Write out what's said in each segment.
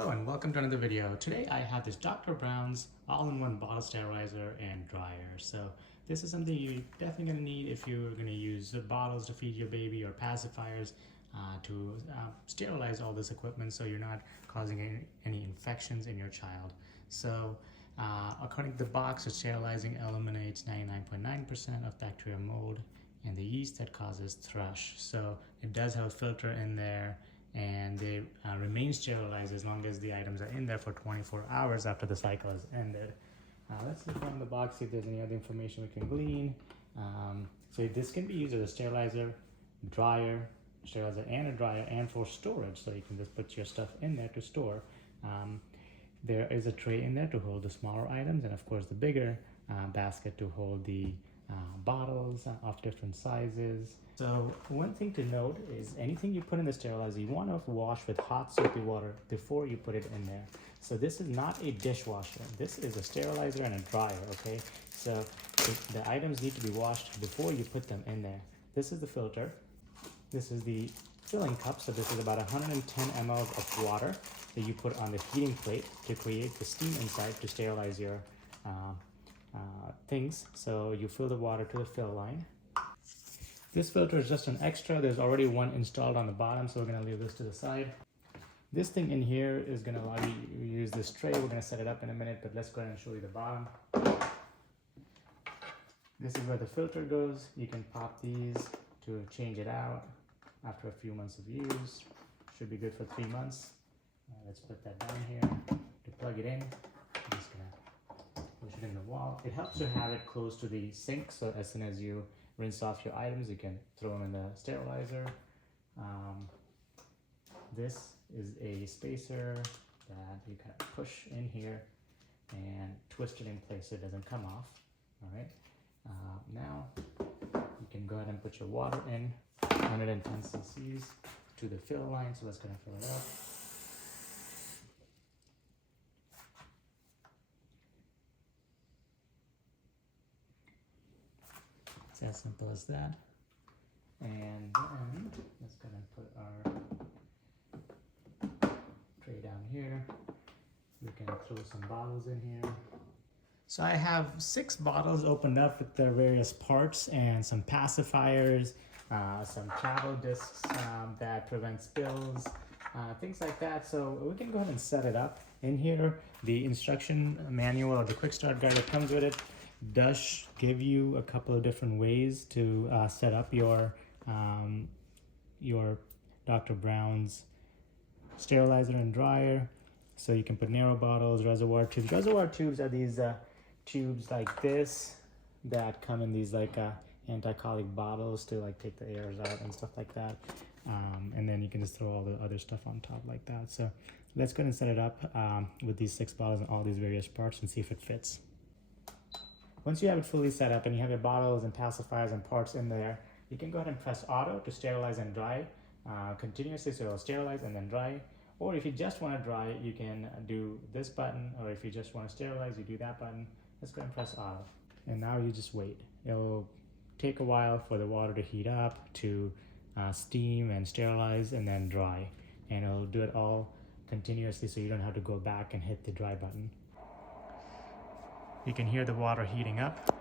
Hello and welcome to another video. Today I have this Dr. Brown's all-in-one bottle sterilizer and dryer. So this is something you're definitely going to need if you're going to use bottles to feed your baby or pacifiers to sterilize all this equipment so you're not causing any infections in your child. So according to the box, the sterilizing eliminates 99.9% of bacteria, mold, and the yeast that causes thrush. So it does have a filter in there, and they remain sterilized as long as the items are in there for 24 hours after the cycle has ended. Let's look on the box, see if there's any other information we can glean. So this can be used as a sterilizer, dryer, sterilizer and a dryer, and for storage, so you can just put your stuff in there to store. There is a tray in there to hold the smaller items, and of course the bigger basket to hold the bottles of different sizes. So one thing to note is anything you put in the sterilizer, you want to wash with hot soapy water before you put it in there. So this is not a dishwasher. This is a sterilizer and a dryer, okay? So the items need to be washed before you put them in there. This is the filter. This is the filling cup. So this is about 110 ml of water that you put on the heating plate to create the steam inside to sterilize your things. So you fill the water to the fill line. This filter is just an extra. There's already one installed on the bottom, so we're going to leave this to the side. This thing in here is going to allow you to use this tray. We're going to set it up in a minute, but let's go ahead and show you the bottom. This is where the filter goes. You can pop these to change it out after a few months of use. Should be good for 3 months. Let's put that down here. To plug it in, I'm just going to push it in the wall. It helps to have it close to the sink, so as soon as you rinse off your items, you can throw them in the sterilizer. This is a spacer that you kind of push in here and twist it in place so it doesn't come off. All right. Now you can go ahead and put your water in, 110 cc's to the fill line. So let's go ahead and fill it up. It's as simple as that. And then let's go ahead and put our tray down here. We can throw some bottles in here. So I have 6 bottles opened up with their various parts and some pacifiers, some travel discs that prevent spills, things like that. So we can go ahead and set it up. In here, the instruction manual or the quick start guide that comes with it does give you a couple of different ways to set up your Dr. Brown's sterilizer and dryer. So you can put narrow bottles, reservoir tubes. Reservoir tubes are these tubes like this that come in these like anti-colic bottles to like take the airs out and stuff like that. And then you can just throw all the other stuff on top like that. So let's go ahead and set it up with these 6 bottles and all these various parts and see if it fits. Once you have it fully set up and you have your bottles and pacifiers and parts in there, you can go ahead and press auto to sterilize and dry continuously, so it'll sterilize and then dry. Or if you just want to dry, you can do this button, or if you just want to sterilize, you do that button. Let's go ahead and press auto. And now you just wait. It'll take a while for the water to heat up, to steam and sterilize and then dry. And it'll do it all continuously, so you don't have to go back and hit the dry button. You can hear the water heating up.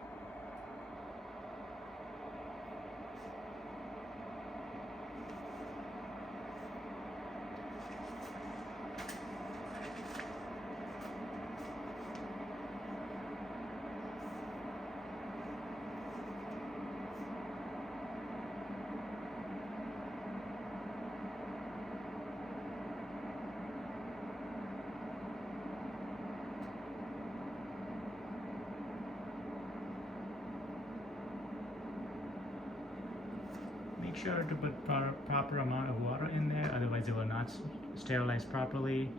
Make sure to put proper amount of water in there, otherwise it will not sterilize properly.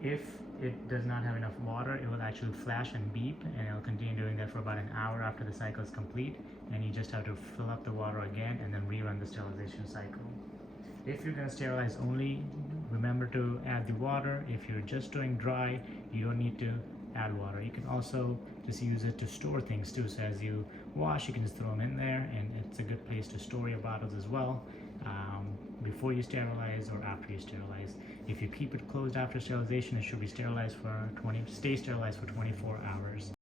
If it does not have enough water, it will actually flash and beep, and it will continue doing that for about an hour after the cycle is complete, and you just have to fill up the water again and then rerun the sterilization cycle. If you're going to sterilize only, remember to add the water. If you're just doing dry, you don't need to add water. You can also just use it to store things too. So as you wash, you can just throw them in there, and it's a good place to store your bottles as well. before you sterilize or after you sterilize. If you keep it closed after sterilization, it should be sterilized for stay sterilized for 24 hours.